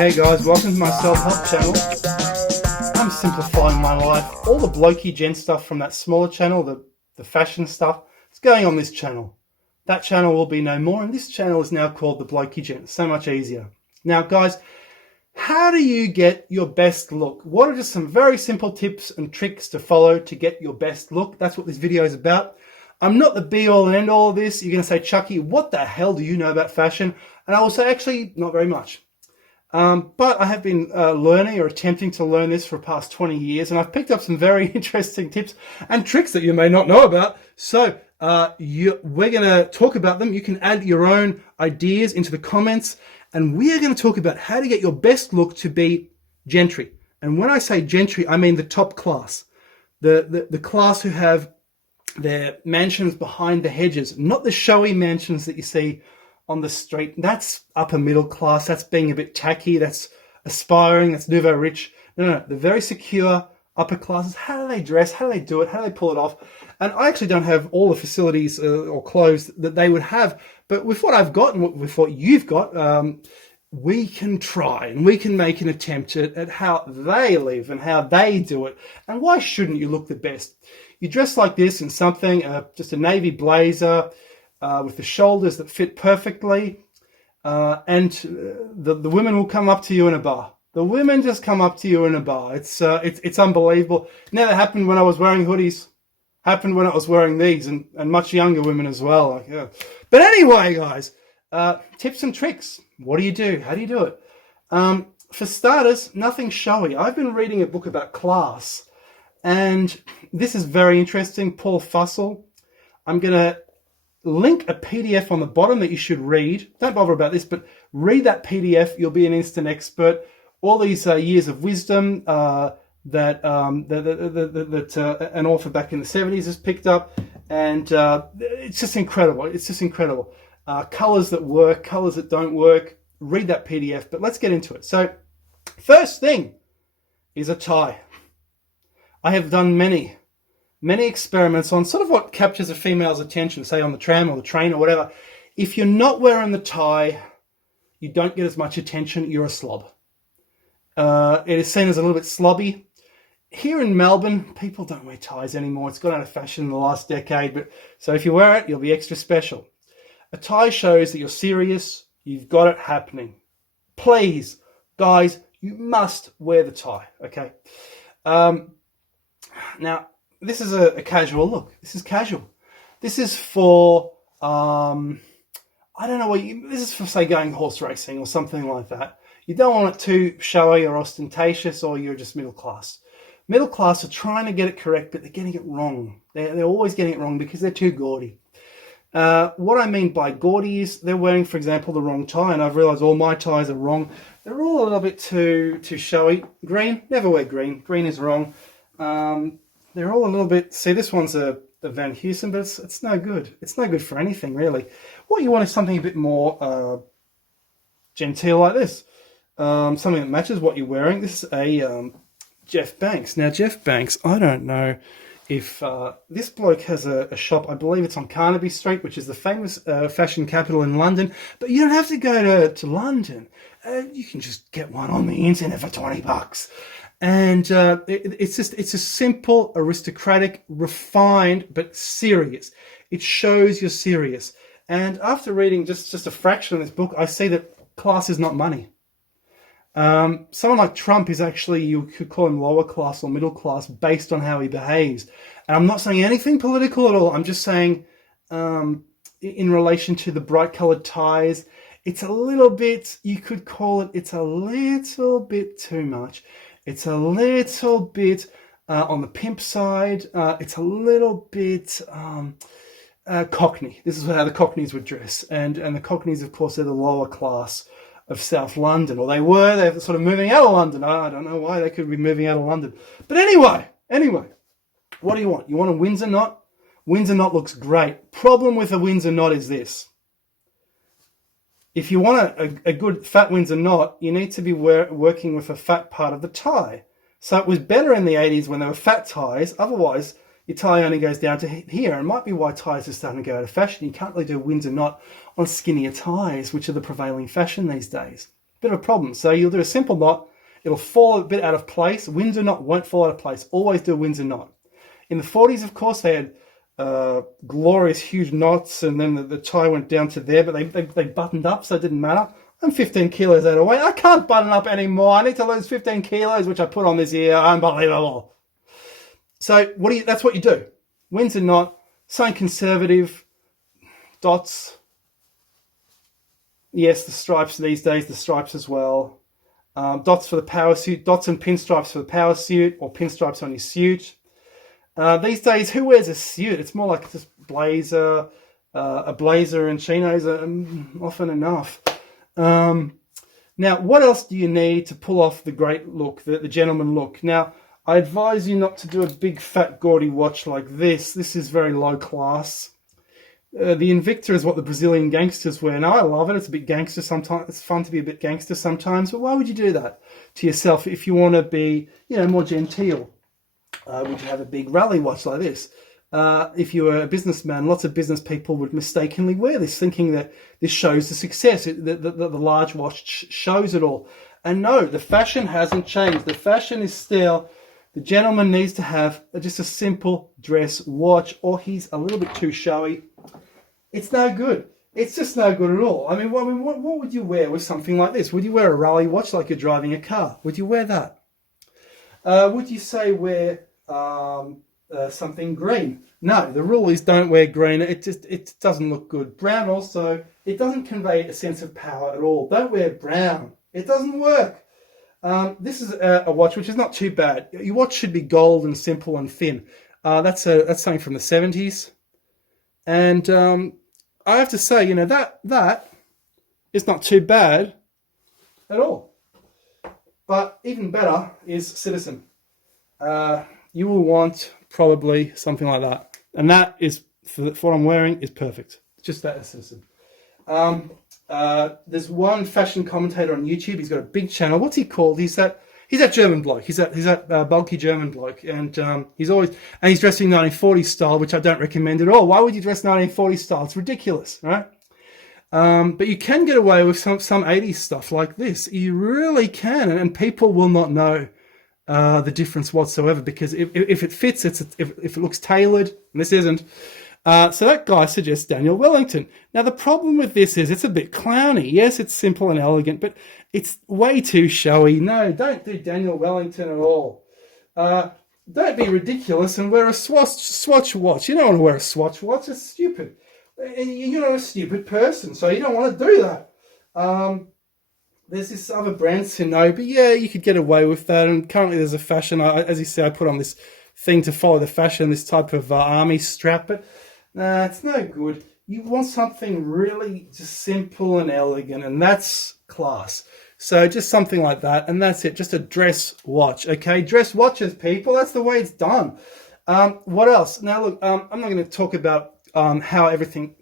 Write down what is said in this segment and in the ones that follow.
Hey guys, welcome to my self-help channel. I'm simplifying my life. All the blokey gent stuff from that smaller channel, the fashion stuff, it's going on this channel. That channel will be no more, and this channel is now called the blokey gent. So much easier. Now guys, how do you get your best look? What are just some very simple tips and tricks to follow to get your best look? That's what this video is about. I'm not the be-all and end-all of this. You're going to say, Chucky, what the hell do you know about fashion? And I will say, actually, not very much. But I have been learning or attempting to learn this for the past 20 years, and I've picked up some very interesting tips and tricks that you may not know about. So we're going to talk about them. You can add your own ideas into the comments, and we are going to talk about how to get your best look to be gentry. And when I say gentry, I mean the top class, the class who have their mansions behind the hedges, not the showy mansions that you see on the street. That's upper middle class. That's being a bit tacky. That's aspiring. That's nouveau rich. No. The very secure upper classes. How do they dress? How do they do it? How do they pull it off? And I actually don't have all the facilities or clothes that they would have. But with what I've got and with what you've got, we can try and we can make an attempt at how they live and how they do it. And why shouldn't you look the best? You dress like this in something, just a navy blazer, with the shoulders that fit perfectly, and the women will come up to you in a bar. The women just come up to you in a bar. It's unbelievable. It never happened when I was wearing hoodies. Happened when I was wearing these, and much younger women as well. Like, yeah. But anyway, guys, tips and tricks. What do you do? How do you do it? For starters, nothing showy. I've been reading a book about class, and this is very interesting. Paul Fussell. I'm going to link a PDF on the bottom that you should read. Don't bother about this, but read that PDF. You'll be an instant expert. All these years of wisdom that an author back in the 70s has picked up, and it's just incredible. It's just incredible. Colors that work, colors that don't work. Read that PDF, but let's get into it. So, first thing is a tie. I have done many experiments on sort of what captures a female's attention, say on the tram or the train or whatever. If you're not wearing the tie, you don't get as much attention. You're a slob. It is seen as a little bit slobby. Here in Melbourne, people don't wear ties anymore. It's gone out of fashion in the last decade. But so if you wear it, you'll be extra special. A tie shows that you're serious. You've got it happening. Please, guys, you must wear the tie, okay? Now, this is a casual look. This is casual. This is for, I don't know this is for, say, going horse racing or something like that. You don't want it too showy or ostentatious, or you're just middle class. Middle class are trying to get it correct, but they're getting it wrong. They're always getting it wrong because they're too gaudy. What I mean by gaudy is they're wearing, for example, the wrong tie, and I've realized all my ties are wrong. They're all a little bit too showy. Green, never wear green. Green is wrong. They're all a little bit, see, this one's a Van Heusen, but it's no good. It's no good for anything, really. What you want is something a bit more genteel like this. Something that matches what you're wearing. This is a Jeff Banks. Now, Jeff Banks, I don't know if this bloke has a shop. I believe it's on Carnaby Street, which is the famous fashion capital in London. But you don't have to go to London. You can just get one on the internet for $20. And it's a simple, aristocratic, refined, but serious. It shows you're serious. And after reading just a fraction of this book, I see that class is not money. Someone like Trump is actually, you could call him lower class or middle class based on how he behaves. And I'm not saying anything political at all. I'm just saying in relation to the bright colored ties, it's a little bit, you could call it, it's a little bit too much. It's a little bit on the pimp side. It's a little bit Cockney. This is how the Cockneys would dress. And the Cockneys, of course, are the lower class of South London. Or they're sort of moving out of London. I don't know why they could be moving out of London. But anyway, what do you want? You want a Windsor knot? Windsor knot looks great. Problem with a Windsor knot is this. If you want a good fat Windsor knot, you need to be working with a fat part of the tie. So it was better in the 80s when there were fat ties. Otherwise, your tie only goes down to here. It might be why ties are starting to go out of fashion. You can't really do a Windsor knot on skinnier ties, which are the prevailing fashion these days. bit of a problem. So you'll do a simple knot, it'll fall a bit out of place. Windsor knot won't fall out of place. Always do a Windsor knot. In the 40s, of course, they had glorious huge knots, and then the tie went down to there, but they buttoned up, so it didn't matter. I'm 15 kilos out of weight. I can't button up anymore. I need to lose 15 kilos, which I put on this year. Unbelievable. So that's what you do. Windsor knot, something conservative, dots. Yes, the stripes these days, the stripes as well. Dots for the power suit, dots and pinstripes for the power suit, or pinstripes on your suit. These days, who wears a suit? It's more like just blazer, a blazer and chinos are often enough. Now, what else do you need to pull off the great look, the gentleman look? Now, I advise you not to do a big, fat, gaudy watch like this. This is very low class. The Invicta is what the Brazilian gangsters wear. Now, I love it. It's a bit gangster sometimes. It's fun to be a bit gangster sometimes. But why would you do that to yourself if you want to be, more genteel? Would you have a big rally watch like this? If you were a businessman, lots of business people would mistakenly wear this, thinking that this shows the success, that the large watch shows it all. And no, the fashion hasn't changed. The fashion is still, the gentleman needs to have just a simple dress watch, or he's a little bit too showy. It's no good. It's just no good at all. I mean, what would you wear with something like this? Would you wear a rally watch like you're driving a car? Would you wear that? Would you say wear something green? No, the rule is don't wear green. It doesn't look good. Brown also, it doesn't convey a sense of power at all. Don't wear brown. It doesn't work. This is a watch which is not too bad. Your watch should be gold and simple and thin. That's something from the 70s. And I have to say, that is not too bad at all. But even better is Citizen. You will want probably something like that. And that is, for what I'm wearing, is perfect. Just that Citizen. There's one fashion commentator on YouTube. He's got a big channel. What's he called? He's that German bloke. He's that bulky German bloke. And he's dressing 1940s style, which I don't recommend at all. Why would you dress 1940s style? It's ridiculous, right? But you can get away with some 80s stuff like this. You really can, and people will not know the difference whatsoever, because if it fits, if it looks tailored, and this isn't. So that guy suggests Daniel Wellington. Now, the problem with this is it's a bit clowny. Yes, it's simple and elegant, but it's way too showy. No, don't do Daniel Wellington at all. Don't be ridiculous and wear a Swatch watch. You don't want to wear a Swatch watch. It's stupid. You're not a stupid person, so you don't want to do that. There's this other brand, Shinobi. Yeah, you could get away with that. And currently there's a fashion, as you see, I put on this thing to follow the fashion, this type of army strap, but it's no good. You want something really just simple and elegant, and that's class. So just something like that, and that's it. Just a dress watch, okay? Dress watches, people. That's the way it's done. What else? Now, look, I'm not going to talk about how everything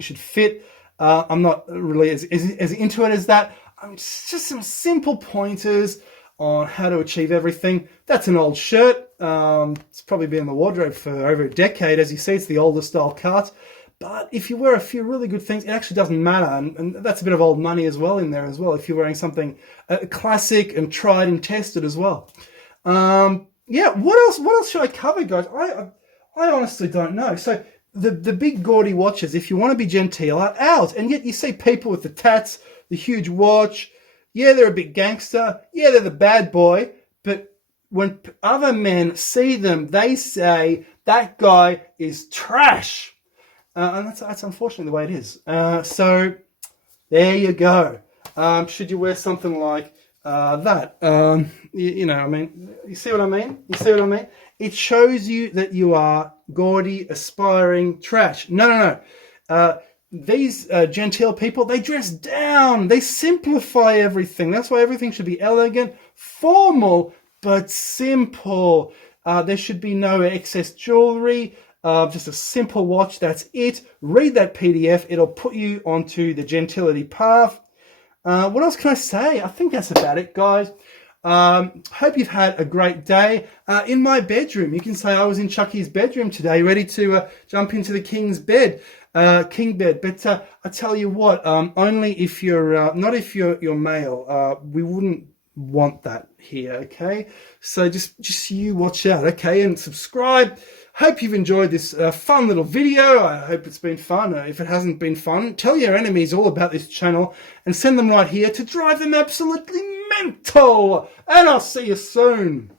should fit. I'm not really as into it as that. Just some simple pointers on how to achieve everything. That's an old shirt. It's probably been in the wardrobe for over a decade. As you see, it's the older style cut. But if you wear a few really good things, it actually doesn't matter. And that's a bit of old money as well in there as well, if you're wearing something classic and tried and tested as well. Yeah, what else should I cover, guys? I honestly don't know. So the big gaudy watches, if you want to be genteel, are out. And yet you see people with the tats, the huge watch. Yeah, they're a bit gangster. Yeah, they're the bad boy. But when other men see them, they say, that guy is trash. And that's unfortunately the way it is. So there you go. Should you wear something like that? You see what I mean? You see what I mean? It shows you that you are gaudy, aspiring trash. No. These genteel people, they dress down. They simplify everything. That's why everything should be elegant, formal, but simple. There should be no excess jewelry. Just a simple watch. That's it. Read that PDF. It'll put you onto the gentility path. What else can I say? I think that's about it, guys. Hope you've had a great day. In my bedroom, you can say I was in Chucky's bedroom today, ready to jump into the king's bed. Kingbed. But I tell you what, only if you're not if you're male. We wouldn't want that here. Okay, so just you watch out. Okay, and subscribe. Hope you've enjoyed this fun little video. I hope it's been fun. If it hasn't been fun, tell your enemies all about this channel and send them right here to drive them absolutely mental. And I'll see you soon.